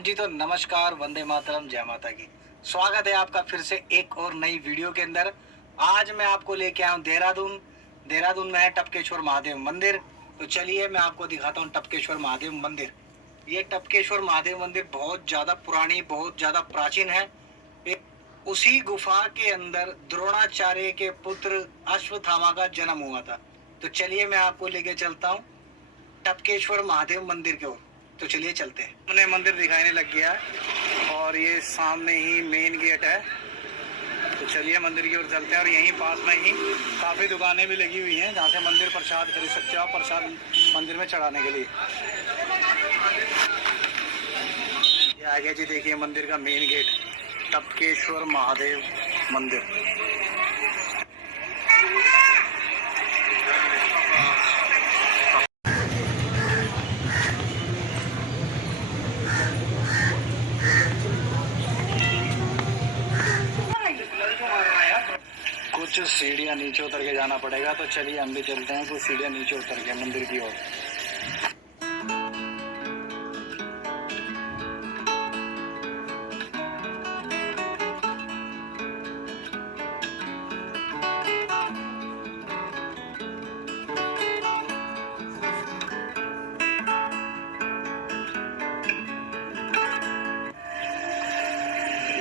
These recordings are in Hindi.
जी, तो नमस्कार, वंदे मातरम, जय माता की। स्वागत है आपका फिर से एक और नई वीडियो के अंदर। आज मैं आपको लेके आया हूँ देहरादून। देहरादून में है टपकेश्वर महादेव मंदिर। तो चलिए मैं आपको दिखाता हूँ टपकेश्वर महादेव मंदिर। ये टपकेश्वर महादेव मंदिर बहुत ज़्यादा पुरानी, बहुत ज़्यादा प्राचीन है। एक उसी गुफा के अंदर द्रोणाचार्य के पुत्र अश्वत्थामा का जन्म हुआ था। तो चलिए मैं आपको लेके चलता हूँ टपकेश्वर महादेव मंदिर की ओर। तो चलिए चलते हैं। हमने मंदिर दिखाने लग गया है और ये सामने ही मेन गेट है। तो चलिए मंदिर की ओर चलते हैं और यहीं पास में ही काफ़ी दुकानें भी लगी हुई हैं जहाँ से मंदिर प्रसाद खरीद सकते हो आप, प्रसाद मंदिर में चढ़ाने के लिए। ये आगे जी देखिए मंदिर का मेन गेट, टपकेश्वर महादेव मंदिर। कुछ सीढ़ियाँ नीचे उतर के जाना पड़ेगा, तो चलिए हम भी चलते हैं कुछ सीढ़ियाँ नीचे उतर के मंदिर की ओर।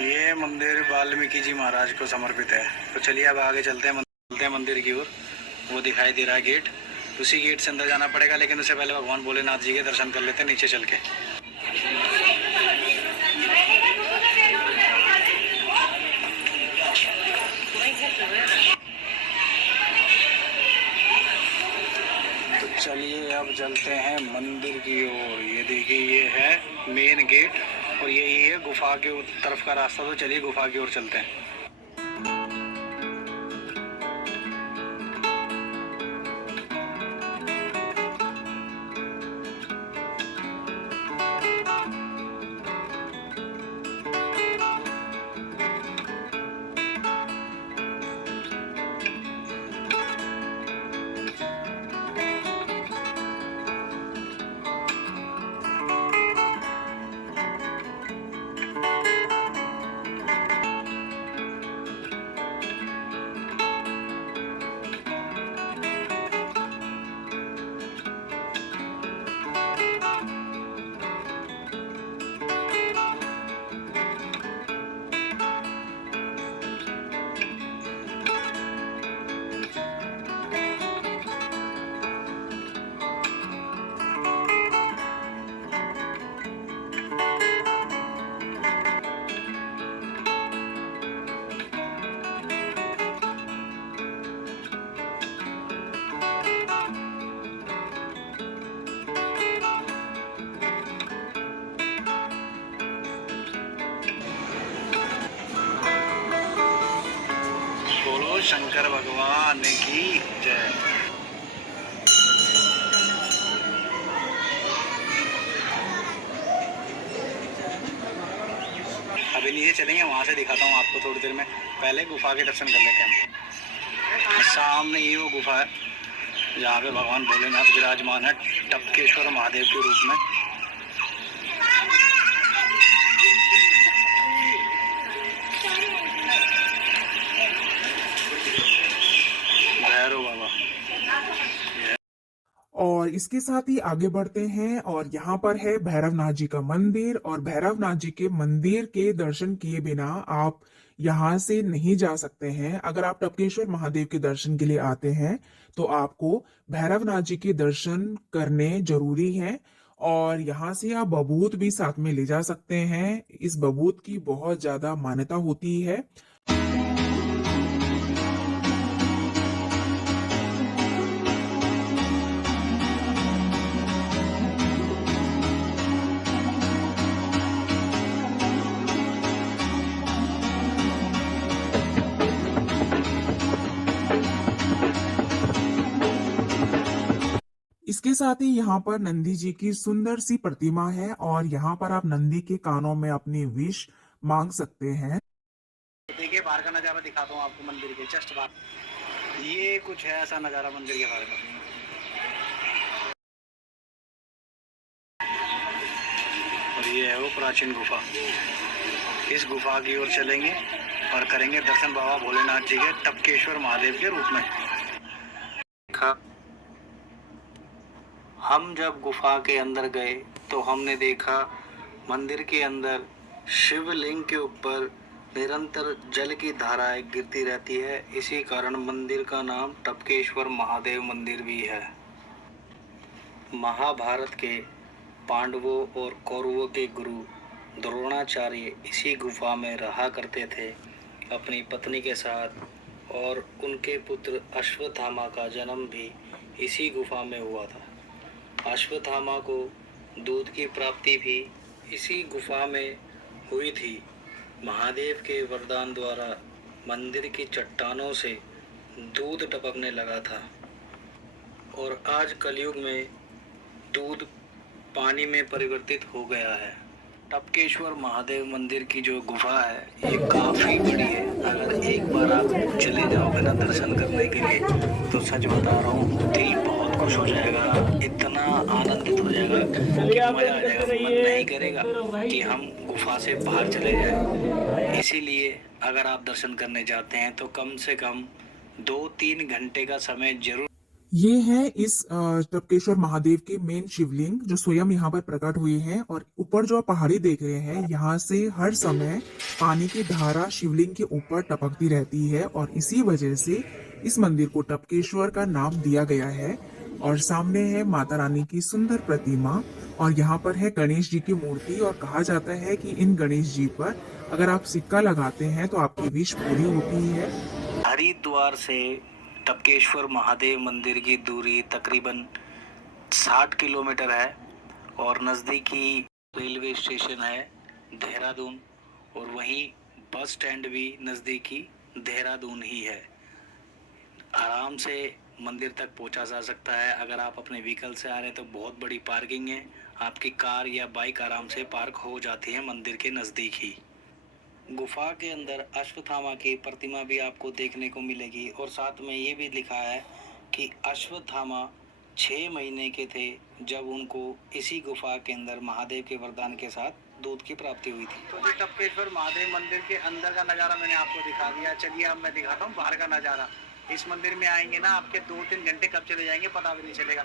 ये मंदिर वाल्मीकि जी महाराज को समर्पित है। तो चलिए अब आगे चलते हैं मंदिर की ओर। वो दिखाई दे रहा है गेट, उसी गेट से अंदर जाना पड़ेगा, लेकिन उससे पहले भगवान भोलेनाथ जी के दर्शन कर लेते हैं नीचे चल के। तो चलिए अब चलते हैं मंदिर की ओर। ये देखिए ये है मेन गेट और यही है गुफा के तरफ का रास्ता। तो चलिए गुफा की ओर चलते हैं। बोलो शंकर भगवान की जय। अभी नीचे चलेंगे, वहां से दिखाता हूँ आपको थोड़ी देर में। पहले गुफा के दर्शन कर लेते हैं। सामने ही वो गुफा है जहाँ पे भगवान भोलेनाथ विराजमान है टपकेश्वर महादेव के रूप में। भैरव बाबा। और इसके साथ ही आगे बढ़ते हैं और यहाँ पर है भैरवनाथ जी का मंदिर। और भैरवनाथ जी के मंदिर के दर्शन किए बिना आप यहाँ से नहीं जा सकते हैं। अगर आप टपकेश्वर महादेव के दर्शन के लिए आते हैं तो आपको भैरवनाथ जी के दर्शन करने जरूरी है। और यहाँ से आप बबूत भी साथ में ले जा सकते हैं। इस बबूत की बहुत ज्यादा मान्यता होती है। इसके साथ ही यहाँ पर नंदी जी की सुंदर सी प्रतिमा है और यहाँ पर आप नंदी के कानों में अपनी विश मांग सकते हैं। देखिए बाहर का नज़ारा दिखाता हूँ आपको मंदिर के जस्ट बाहर। ये कुछ है ऐसा नज़ारा मंदिर के बाहर का। और ये है वो प्राचीन गुफा। इस गुफा की ओर चलेंगे और करेंगे दर्शन बाबा भोलेनाथ जी के टपकेश्वर महादेव के रूप में। हम जब गुफा के अंदर गए तो हमने देखा मंदिर के अंदर शिवलिंग के ऊपर निरंतर जल की धाराएं गिरती रहती है। इसी कारण मंदिर का नाम टपकेश्वर महादेव मंदिर भी है। महाभारत के पांडवों और कौरवों के गुरु द्रोणाचार्य इसी गुफा में रहा करते थे अपनी पत्नी के साथ, और उनके पुत्र अश्वत्थामा का जन्म भी इसी गुफा में हुआ था। अश्वत्थामा को दूध की प्राप्ति भी इसी गुफा में हुई थी। महादेव के वरदान द्वारा मंदिर की चट्टानों से दूध टपकने लगा था, और आज कलयुग में दूध पानी में परिवर्तित हो गया है। टपकेश्वर महादेव मंदिर की जो गुफा है ये काफ़ी बड़ी है। अगर एक बार आप चले जाओगे ना दर्शन करने के लिए, तो सच बता रहा हूँ दिल बहुत खुश हो जाएगा, इतना आनंदित हो जाएगा कि मज़ा आ जाएगा। मन नहीं करेगा कि हम गुफा से बाहर चले जाएं। इसीलिए अगर आप दर्शन करने जाते हैं तो कम से कम 2-3 घंटे का समय जरूर। ये है इस टपकेश्वर महादेव के मेन शिवलिंग जो स्वयं यहाँ पर प्रकट हुए हैं। और ऊपर जो आप पहाड़ी देख रहे हैं, यहाँ से हर समय पानी की धारा शिवलिंग के ऊपर टपकती रहती है, और इसी वजह से इस मंदिर को टपकेश्वर का नाम दिया गया है। और सामने है माता रानी की सुंदर प्रतिमा, और यहाँ पर है गणेश जी की मूर्ति। और कहा जाता है कि इन गणेश जी पर अगर आप सिक्का लगाते हैं तो आपकी विश पूरी होती है। हरिद्वार से टपकेश्वर महादेव मंदिर की दूरी तकरीबन 60 किलोमीटर है, और नज़दीकी रेलवे स्टेशन है देहरादून, और वहीं बस स्टैंड भी नज़दीकी देहरादून ही है। आराम से मंदिर तक पहुंचा जा सकता है। अगर आप अपने व्हीकल से आ रहे हैं तो बहुत बड़ी पार्किंग है, आपकी कार या बाइक आराम से पार्क हो जाती है मंदिर के नज़दीक ही। गुफा के अंदर अश्वत्थामा की प्रतिमा भी आपको देखने को मिलेगी, और साथ में ये भी लिखा है कि अश्वत्थामा 6 महीने के थे जब उनको इसी गुफा के अंदर महादेव के वरदान के साथ दूध की प्राप्ति हुई थी। तो जी टपकेश्वर महादेव मंदिर के अंदर का नज़ारा मैंने आपको दिखा दिया। चलिए अब मैं दिखाता हूँ बाहर का नज़ारा। इस मंदिर में आएंगे ना, आपके 2-3 घंटे कब चले जाएंगे पता भी नहीं चलेगा।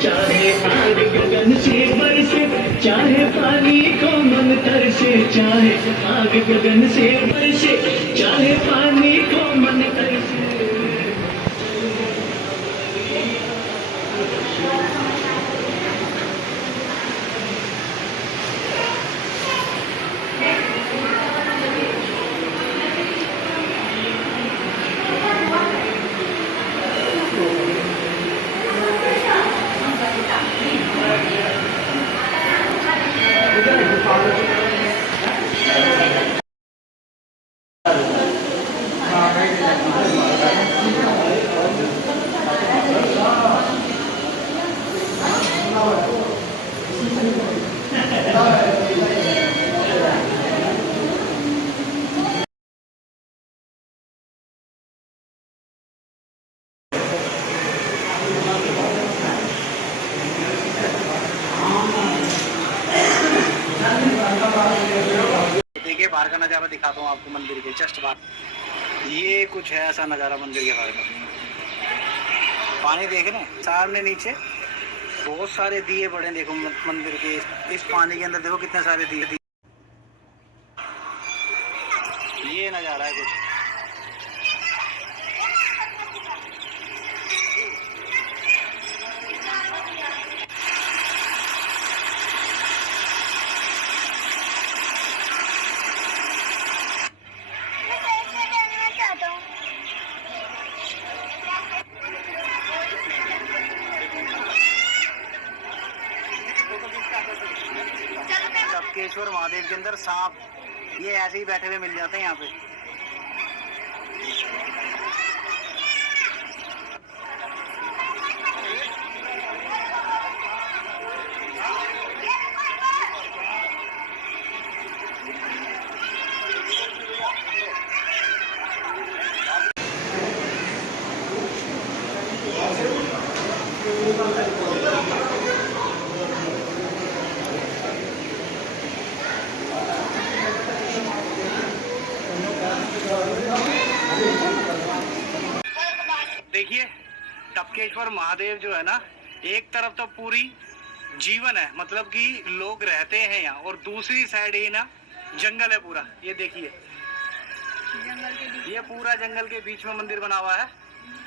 चाहे आग गगन से बरसे, चाहे पानी को मन तरसे, चाहे आग गगन से बरसे, चाहे पानी को मन तरसे। देखिए बाहर का नज़ारा दिखाता हूँ आपको मंदिर के जस्ट बाहर। ये कुछ है ऐसा नज़ारा मंदिर के बाहर का। पानी देख रहे हैं सामने नीचे बहुत सारे दिए बड़े, देखो मंदिर के इस पानी के अंदर देखो कितने सारे दिए। ये नज़ारा है कुछ। टपकेश्वर महादेव के अंदर सांप ये ऐसे ही बैठे हुए मिल जाते हैं यहाँ पे। देखिए टपकेश्वर महादेव जो है ना, एक तरफ तो पूरी जीवन है, मतलब कि लोग रहते हैं यहाँ, और दूसरी साइड ये ना जंगल है पूरा। ये देखिए ये पूरा जंगल के बीच में मंदिर बना हुआ है।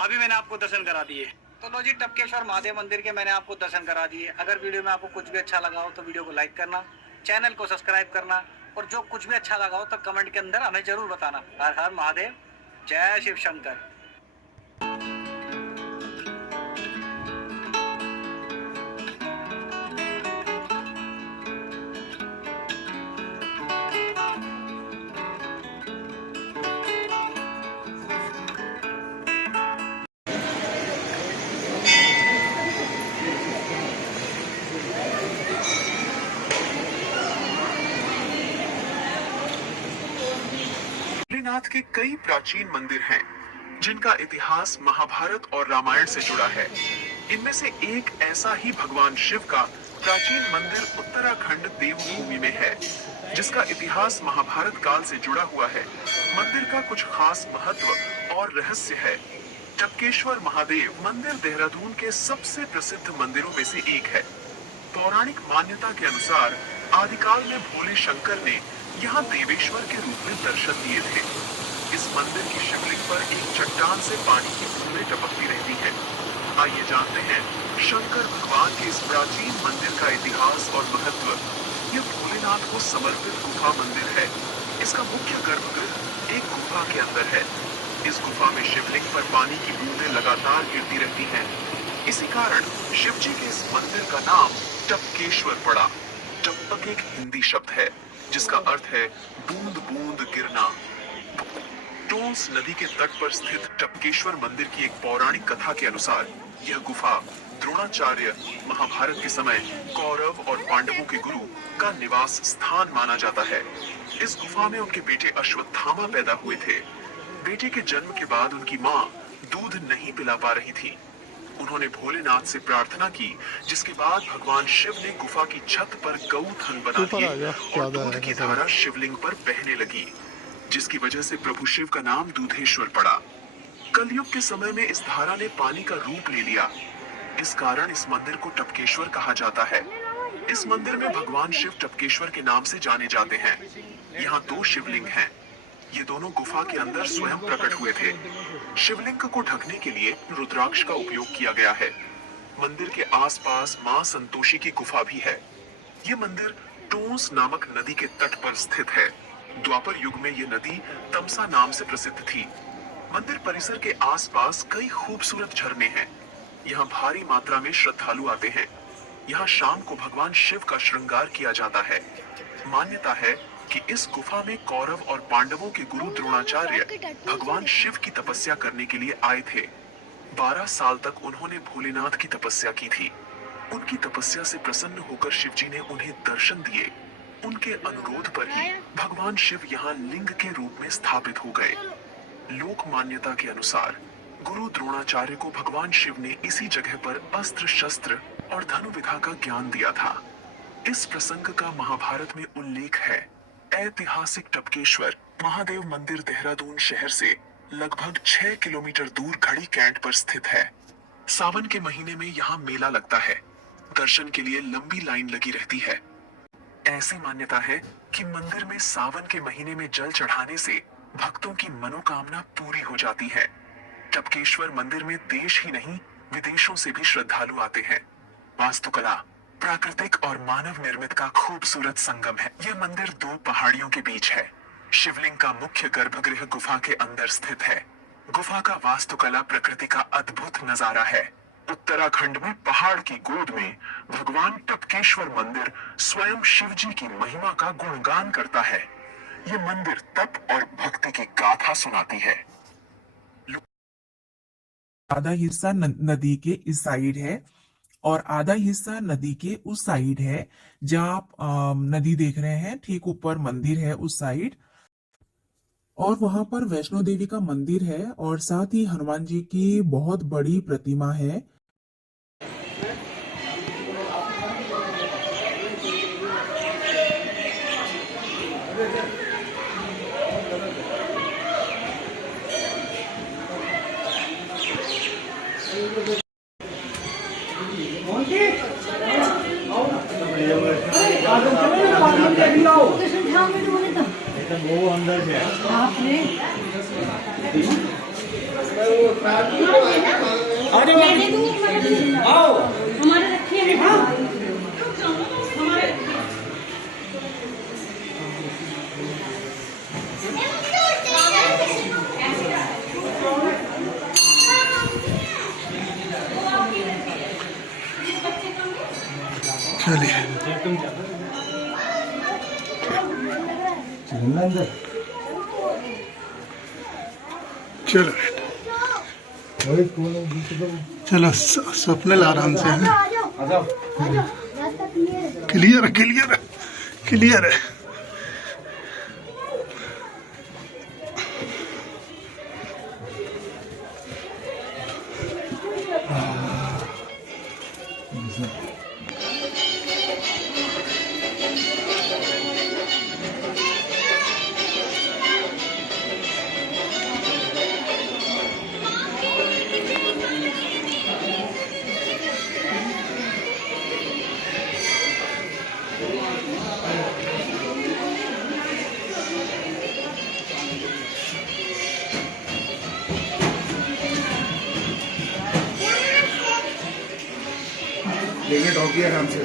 अभी मैंने आपको दर्शन करा दिए। तो लो जी, टपकेश्वर महादेव मंदिर के मैंने आपको दर्शन करा दिए। अगर वीडियो में आपको कुछ भी अच्छा लगा हो तो वीडियो को लाइक करना, चैनल को सब्सक्राइब करना, और जो कुछ भी अच्छा लगा हो तो कमेंट के अंदर हमें जरूर बताना। हर हर महादेव, जय शिव शंकर। भोलेनाथ के कई प्राचीन मंदिर हैं, जिनका इतिहास महाभारत और रामायण से जुड़ा है। इनमें से एक ऐसा ही भगवान शिव का प्राचीन मंदिर उत्तराखंड देवभूमि में है, जिसका इतिहास महाभारत काल से जुड़ा हुआ है। मंदिर का कुछ खास महत्व और रहस्य है। टपकेश्वर महादेव मंदिर देहरादून के सबसे प्रसिद्ध मंदिरों में से एक है। पौराणिक मान्यता के अनुसार आदिकाल में भोले शंकर ने यहाँ देवेश्वर के रूप में दर्शन दिए थे। इस मंदिर की शिवलिंग पर एक चट्टान से पानी की बूंदें टपकती रहती हैं। आइए जानते हैं शंकर भगवान के इस प्राचीन मंदिर का इतिहास और महत्व। यह भोलेनाथ को समर्पित गुफा मंदिर है। इसका मुख्य गर्भगृह एक गुफा के अंदर है। इस गुफा में शिवलिंग पर पानी की बूंदें लगातार गिरती रहती हैं। इसी कारण शिव जी के इस मंदिर का नाम टपकेश्वर पड़ा। टपक एक हिंदी शब्द है जिसका अर्थ है बूंद बूंद गिरना। टोंस नदी के तट पर स्थित टपकेश्वर मंदिर की एक पौराणिक कथा के अनुसार यह गुफा द्रोणाचार्य महाभारत के समय कौरव और पांडवों के गुरु का निवास स्थान माना जाता है। इस गुफा में उनके बेटे अश्वत्थामा पैदा हुए थे। बेटे के जन्म के बाद उनकी माँ दूध नहीं पिला पा रही थी। उन्होंने भोलेनाथ से प्रार्थना की, जिसके बाद भगवान शिव ने गुफा की छत पर गौथन बना दिए और दूध की धारा शिवलिंग पर बहने लगी, जिसकी वजह से प्रभु शिव का नाम दूधेश्वर पड़ा। कलयुग के समय में इस धारा ने पानी का रूप ले लिया। इस कारण इस मंदिर को टपकेश्वर कहा जाता है। इस मंदिर में भगवान शिव टपकेश्वर के नाम से जाने जाते हैं। यहाँ 2 शिवलिंग हैं। ये दोनों गुफा के अंदर स्वयं प्रकट हुए थे। शिवलिंग को ढकने के लिए रुद्राक्ष का उपयोग किया गया है। मंदिर के आसपास मां संतोषी की गुफा भी है। ये मंदिर टोंस नामक नदी के तट पर स्थित है। द्वापर युग में ये नदी तमसा नाम से प्रसिद्ध थी। मंदिर परिसर के आसपास कई खूबसूरत झरने हैं। यहाँ भारी मात्रा में श्रद्धालु आते हैं। यहाँ शाम को भगवान शिव का श्रृंगार किया जाता है। मान्यता है कि इस गुफा में कौरव और पांडवों के गुरु द्रोणाचार्य भगवान शिव की तपस्या करने के लिए आए थे। 12 साल तक उन्होंने भोलेनाथ की तपस्या की थी। उनकी तपस्या से प्रसन्न होकर शिव जी ने उन्हें दर्शन दिए। उनके अनुरोध पर ही भगवान शिव यहाँ लिंग के रूप में स्थापित हो गए। लोक मान्यता के अनुसार गुरु द्रोणाचार्य को भगवान शिव ने इसी जगह पर अस्त्र शस्त्र और धनुर्विद्या का ज्ञान दिया था। इस प्रसंग का महाभारत में उल्लेख है। ऐतिहासिक टपकेश्वर महादेव मंदिर देहरादून शहर से लगभग 6 किलोमीटर दूर घड़ी कैंट पर स्थित है। सावन के महीने में यहाँ मेला लगता है। दर्शन के लिए लंबी लाइन लगी रहती है। ऐसी मान्यता है कि मंदिर में सावन के महीने में जल चढ़ाने से भक्तों की मनोकामना पूरी हो जाती है। टपकेश्वर मंदिर में देश ही नहीं विदेशों से भी श्रद्धालु आते हैं। वास्तुकला प्राकृतिक और मानव निर्मित का खूबसूरत संगम है। यह मंदिर 2 पहाड़ियों के बीच है। शिवलिंग का मुख्य गर्भगृह गुफा के अंदर स्थित है। गुफा का वास्तुकला प्रकृति का अद्भुत नजारा है। उत्तराखंड में पहाड़ की गोद में भगवान टपकेश्वर मंदिर स्वयं शिव जी की महिमा का गुणगान करता है। ये मंदिर तप और भक्ति की गाथा सुनाती है। आधा हिस्सा नदी के इस साइड है और आधा हिस्सा नदी के उस साइड है। जहाँ आप नदी देख रहे हैं ठीक ऊपर मंदिर है उस साइड, और वहां पर वैष्णो देवी का मंदिर है और साथ ही हनुमान जी की बहुत बड़ी प्रतिमा है। वो अंदर से आपने आओ हमारे रखिए हमारे चलिए चलो चलो स्वप्निल आराम से है। क्लियर है क्लियर है क्लियर है। लेंगे डॉगी आराम से।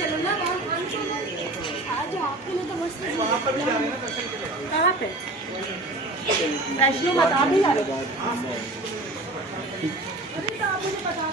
चलो ना आज आपके लिए तो मस्त कहाँ पे वैष्णो माता भी जा रहे हो? अरे तो आप मुझे बता